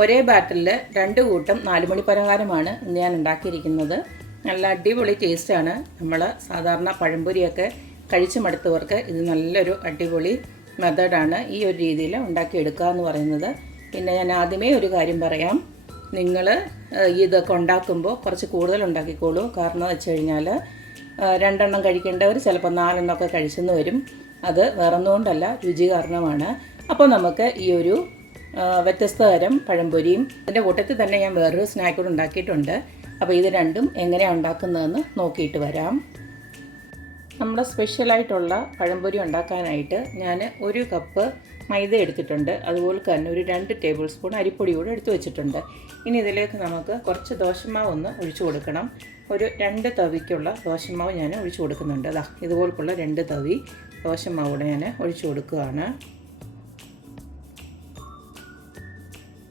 ഒരേ ബാറ്ററിൽ 2 കൂട്ടം 4 മണി പലഹാരമാണ് ഇന്ന് ഞാൻ ഉണ്ടാക്കിയിരിക്കുന്നത്. നല്ല അടിപൊളി ടേസ്റ്റാണ്. നമ്മൾ സാധാരണ പഴംപൊരിയൊക്കെ കഴിച്ച് മടുത്തവർക്ക് ഇത് നല്ലൊരു അടിപൊളി മെത്തേഡാണ് ഈ ഒരു രീതിയിൽ ഉണ്ടാക്കിയെടുക്കുക എന്ന് പറയുന്നത്. പിന്നെ ഞാൻ ആദ്യമേ ഒരു കാര്യം പറയാം, നിങ്ങൾ ഇതൊക്കെ ഉണ്ടാക്കുമ്പോൾ കുറച്ച് കൂടുതൽ ഉണ്ടാക്കിക്കോളൂ. കാരണം വെച്ച് കഴിഞ്ഞാൽ 2 എണ്ണം കഴിക്കേണ്ടവർ ചിലപ്പോൾ 4 എണ്ണമൊക്കെ കഴിച്ചെന്ന് വരും. അത് വേറൊന്നുകൊണ്ടല്ല, രുചി കാരണമാണ്. അപ്പോൾ നമുക്ക് ഈ ഒരു വ്യത്യസ്ത തരം പഴംപൊരിയും അതിൻ്റെ കൂട്ടത്തിൽ തന്നെ ഞാൻ വേറൊരു സ്നാക്ക് കൂടെ ഉണ്ടാക്കിയിട്ടുണ്ട്. അപ്പോൾ ഇത് രണ്ടും എങ്ങനെയാണ് ഉണ്ടാക്കുന്നതെന്ന് നോക്കിയിട്ട് വരാം. നമ്മുടെ സ്പെഷ്യലായിട്ടുള്ള പഴംപൊരി ഉണ്ടാക്കാനായിട്ട് ഞാൻ 1 കപ്പ് മൈദ എടുത്തിട്ടുണ്ട്. അതുപോലെ തന്നെ ഒരു 2 ടേബിൾ സ്പൂൺ അരിപ്പൊടി കൂടെ എടുത്തു വെച്ചിട്ടുണ്ട്. ഇനി ഇതിലേക്ക് നമുക്ക് കുറച്ച് ദോശമാവ് ഒന്ന് ഒഴിച്ചു കൊടുക്കണം. ഒരു 2 തവിക്കുള്ള ദോശമാവ് ഞാൻ ഒഴിച്ചു കൊടുക്കുന്നുണ്ട്. ഇതുപോലുള്ള 2 തവി ദോശമാവ് കൂടെ ഞാൻ ഒഴിച്ചു കൊടുക്കുകയാണ്.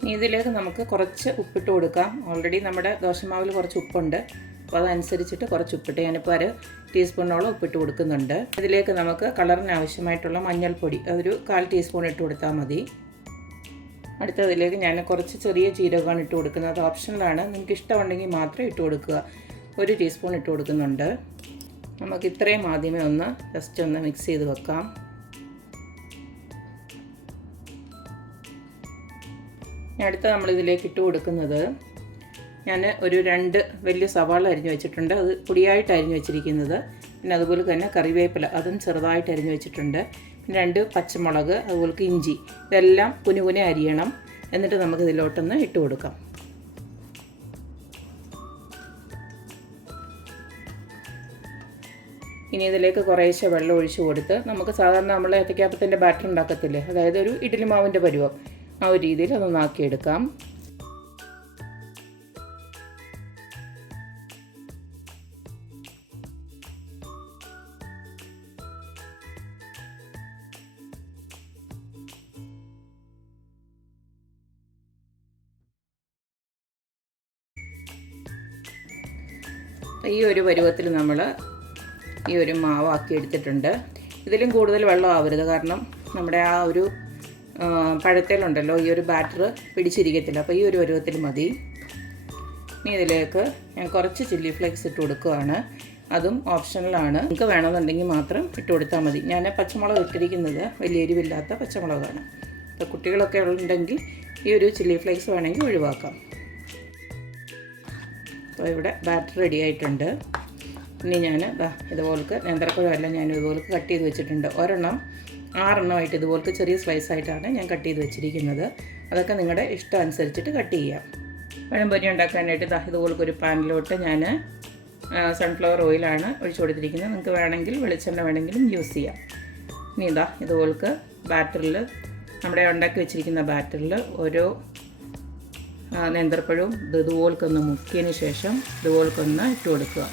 ഇനി ഇതിലേക്ക് നമുക്ക് കുറച്ച് ഉപ്പിട്ട് കൊടുക്കാം. ഓൾറെഡി നമ്മുടെ ദോശമാവിൽ കുറച്ച് ഉപ്പുണ്ട്, അപ്പോൾ അതനുസരിച്ചിട്ട് കുറച്ച് ഉപ്പിട്ട് ഞാനിപ്പോൾ 1 ടീസ്പൂണോളം ഉപ്പിട്ട് കൊടുക്കുന്നുണ്ട്. ഇതിലേക്ക് നമുക്ക് കളറിന് ആവശ്യമായിട്ടുള്ള മഞ്ഞൾപ്പൊടി അതൊരു 1/4 ടീസ്പൂൺ ഇട്ട് കൊടുത്താൽ മതി. അടുത്തതിലേക്ക് ഞാൻ കുറച്ച് ചെറിയ ജീരകമാണ് ഇട്ട് കൊടുക്കുന്നത്. അത് ഓപ്ഷണലാണ്, നിങ്ങൾക്ക് ഇഷ്ടമുണ്ടെങ്കിൽ മാത്രം ഇട്ട് കൊടുക്കുക. 1 ടീസ്പൂൺ ഇട്ട് കൊടുക്കുന്നുണ്ട്. നമുക്ക് ഇത്രയും ആദ്യമേ ഒന്ന് ജസ്റ്റ് ഒന്ന് മിക്സ് ചെയ്ത് വെക്കാം. അടുത്ത നമ്മളിതിലേക്ക് ഇട്ട് കൊടുക്കുന്നത്, ഞാൻ ഒരു 2 വലിയ സവാള അരിഞ്ഞു വെച്ചിട്ടുണ്ട്. അത് പൊടിയായിട്ട് അരിഞ്ഞു വെച്ചിരിക്കുന്നത്. പിന്നെ അതുപോലെ തന്നെ കറിവേപ്പില അതും ചെറുതായിട്ട് അരിഞ്ഞു വെച്ചിട്ടുണ്ട്. പിന്നെ 2 പച്ചമുളക്, അതുപോലെ ഇഞ്ചി, ഇതെല്ലാം കുനുകുനെ അരിയണം. എന്നിട്ട് നമുക്ക് ഇതിലോട്ടൊന്ന് ഇട്ട് കൊടുക്കാം. ഇനി ഇതിലേക്ക് കുറേശ്ശെ വെള്ളം ഒഴിച്ച് കൊടുത്ത് നമുക്ക് സാധാരണ നമ്മൾ ഏത്തയ്ക്കാപ്പത്തിൻ്റെ ബാറ്റർ ഉണ്ടാക്കത്തില്ലേ, അതായത് ഒരു ഇഡ്ഡലി മാവിൻ്റെ പരുവം, ആ ഒരു രീതിയിൽ അതൊന്ന് ആക്കിയെടുക്കാം. ഈ ഒരു പരുവത്തിൽ നമ്മൾ ഈ ഒരു മാവാക്കി എടുത്തിട്ടുണ്ട്. ഇതിലും കൂടുതൽ വെള്ളം ആവരുത്, കാരണം നമ്മുടെ ആ ഒരു പഴത്തേലുണ്ടല്ലോ ഈ ഒരു ബാറ്റർ പിടിച്ചിരിക്കത്തില്ല. അപ്പോൾ ഈ ഒരു പരുവത്തിൽ മതി. ഇനി ഇതിലേക്ക് ഞാൻ കുറച്ച് ചില്ലി ഫ്ലേക്സ് ഇട്ട് കൊടുക്കുകയാണ്. അതും ഓപ്ഷണലാണ്, നിങ്ങൾക്ക് വേണമെന്നുണ്ടെങ്കിൽ മാത്രം ഇട്ട് കൊടുത്താൽ മതി. ഞാൻ പച്ചമുളക് ഇട്ടിരിക്കുന്നത് വലിയ എരിവില്ലാത്ത പച്ചമുളകാണ്. അപ്പോൾ കുട്ടികളൊക്കെ ഉണ്ടെങ്കിൽ ഈ ഒരു ചില്ലി ഫ്ലേക്സ് വേണമെങ്കിൽ ഒഴിവാക്കാം. അപ്പോൾ ഇവിടെ ബാറ്റർ റെഡി ആയിട്ടുണ്ട്. ഇനി ഞാൻ ഇതുപോലത്തെ നേന്ത്രപ്പഴമെല്ലാം ഞാൻ ഇതുപോലെ കട്ട് ചെയ്ത് വെച്ചിട്ടുണ്ട്. 6 എണ്ണമായിട്ട് ഇതുപോലത്തെ ചെറിയ സ്ലൈസായിട്ടാണ് ഞാൻ കട്ട് ചെയ്ത് വെച്ചിരിക്കുന്നത്. അതൊക്കെ നിങ്ങളുടെ ഇഷ്ടം അനുസരിച്ചിട്ട് കട്ട് ചെയ്യാം. പഴംപൊരി ഉണ്ടാക്കാനായിട്ട് ഇതുപോലത്തെ ഒരു പാനിലോട്ട് ഞാൻ സൺഫ്ലവർ ഓയിലാണ് ഒഴിച്ചു കൊടുത്തിരിക്കുന്നത്. നിങ്ങൾക്ക് വേണമെങ്കിൽ വെളിച്ചെണ്ണ വേണമെങ്കിലും യൂസ് ചെയ്യാം. ഇനി ഇതുപോലത്തെ ബാറ്ററിൽ, നമ്മുടെ ഉണ്ടാക്കി വെച്ചിരിക്കുന്ന ബാറ്ററിൽ ഓരോ നേന്ത്രപ്പഴവും ഇതുപോലൊന്ന് മുക്കിയതിന് ശേഷം ഇതുപോലൊന്ന് ഇട്ട് കൊടുക്കുക.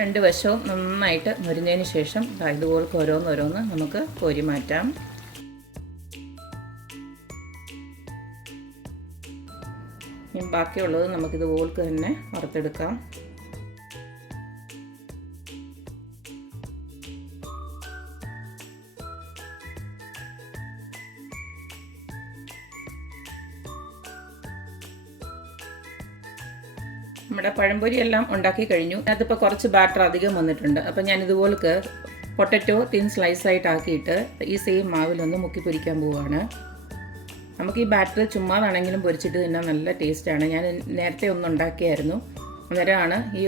രണ്ട് വശവും നന്നായിട്ട് മുരിഞ്ഞതിന് ശേഷം ഇതുപോലെ ഓരോന്നോരോന്ന് നമുക്ക് കോരി മാറ്റാം. ഇനി ബാക്കിയുള്ളത് നമുക്കിതുപോലെ തന്നെ വറുത്തെടുക്കാം. നമ്മുടെ പഴംപൊരി എല്ലാം ഉണ്ടാക്കി കഴിഞ്ഞു. അതിപ്പോൾ കുറച്ച് ബാറ്റർ അധികം വന്നിട്ടുണ്ട്. അപ്പോൾ ഞാൻ ഇതുപോലെ പൊട്ടറ്റോ തിൻ സ്ലൈസായിട്ട് ആക്കിയിട്ട് ഈ സെയിം മാവിലൊന്ന് മുക്കി പൊരിക്കാൻ പോവുകയാണ്. നമുക്ക് ഈ ബാറ്റർ ചുമ്മാതാണെങ്കിലും പൊരിച്ചിട്ട് തിന്നാൻ നല്ല ടേസ്റ്റാണ്. ഞാൻ നേരത്തെ ഉണ്ടാക്കിയായിരുന്നു. അന്നേരമാണ് ഈ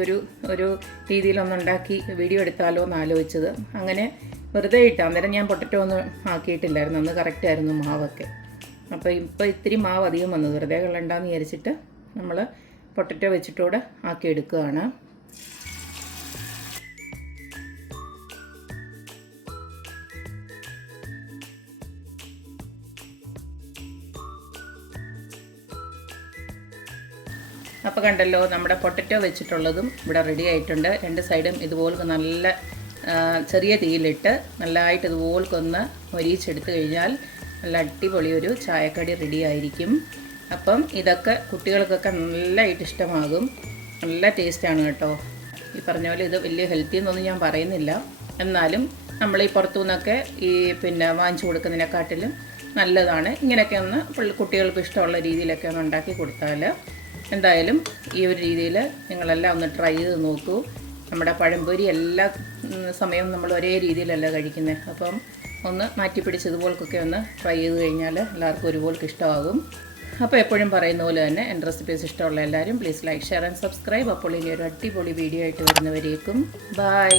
ഒരു രീതിയിലൊന്നുണ്ടാക്കി വീഡിയോ എടുത്താലോ എന്ന് ആലോചിച്ചത്. അങ്ങനെ വെറുതെ ഇട്ടാൽ, അന്നേരം ഞാൻ പൊട്ടറ്റോ ഒന്നും ആക്കിയിട്ടില്ലായിരുന്നു. അന്ന് കറക്റ്റായിരുന്നു മാവൊക്കെ. അപ്പോൾ ഇപ്പോൾ ഇത്തിരി മാവ് അധികം വന്നത് വെറുതെ കളയണ്ടെന്ന് വിചാരിച്ചിട്ട് നമ്മൾ പൊട്ടറ്റോ വെച്ചിട്ടൂടെ ആക്കിയെടുക്കുകയാണ്. അപ്പോൾ കണ്ടല്ലോ, നമ്മുടെ പൊട്ടറ്റോ വെച്ചിട്ടുള്ളതും ഇവിടെ റെഡി ആയിട്ടുണ്ട്. 2 സൈഡും ഇതുപോലെ നല്ല ചെറിയ തീയിലിട്ട് നല്ലതായിട്ട് ഇതുപോലൊന്ന് മൊരിയിച്ചെടുത്ത് കഴിഞ്ഞാൽ നല്ല അടിപൊളി ഒരു ചായക്കടി റെഡി ആയിരിക്കും. അപ്പം ഇതൊക്കെ കുട്ടികൾക്കൊക്കെ നല്ലതായിട്ട് ഇഷ്ടമാകും. നല്ല ടേസ്റ്റാണ് കേട്ടോ. ഈ പറഞ്ഞ പോലെ ഇത് വലിയ ഹെൽത്തി എന്നൊന്നും ഞാൻ പറയുന്നില്ല, എന്നാലും നമ്മൾ ഈ പുറത്തു നിന്നൊക്കെ വാങ്ങിച്ചു കൊടുക്കുന്നതിനെക്കാട്ടിലും നല്ലതാണ്. ഇങ്ങനെയൊക്കെ ഒന്ന് കുട്ടികൾക്ക് ഇഷ്ടമുള്ള രീതിയിലൊക്കെ ഒന്ന് ഉണ്ടാക്കി കൊടുത്താൽ. എന്തായാലും ഈ ഒരു രീതിയിൽ നിങ്ങളെല്ലാം ഒന്ന് ട്രൈ ചെയ്ത് നോക്കൂ. നമ്മുടെ പഴംപൊരി എല്ലാ സമയവും നമ്മൾ ഒരേ രീതിയിലല്ല കഴിക്കുന്നത്. അപ്പം ഒന്ന് മാറ്റിപ്പിടിച്ച് ഇതുപോലൊക്കെ ഒന്ന് ട്രൈ ചെയ്ത് കഴിഞ്ഞാൽ എല്ലാവർക്കും ഒരുപോലെ ഇഷ്ടമാകും. അപ്പോൾ എപ്പോഴും പറയുന്ന പോലെ തന്നെ എൻ്റെ റെസിപ്പീസ് ഇഷ്ടമുള്ള എല്ലാവരും please like, share and subscribe. അപ്പോൾ ഇനി ഒരു അടിപൊളി വീഡിയോ ആയിട്ട് വരുന്നവരേക്കും ബൈ.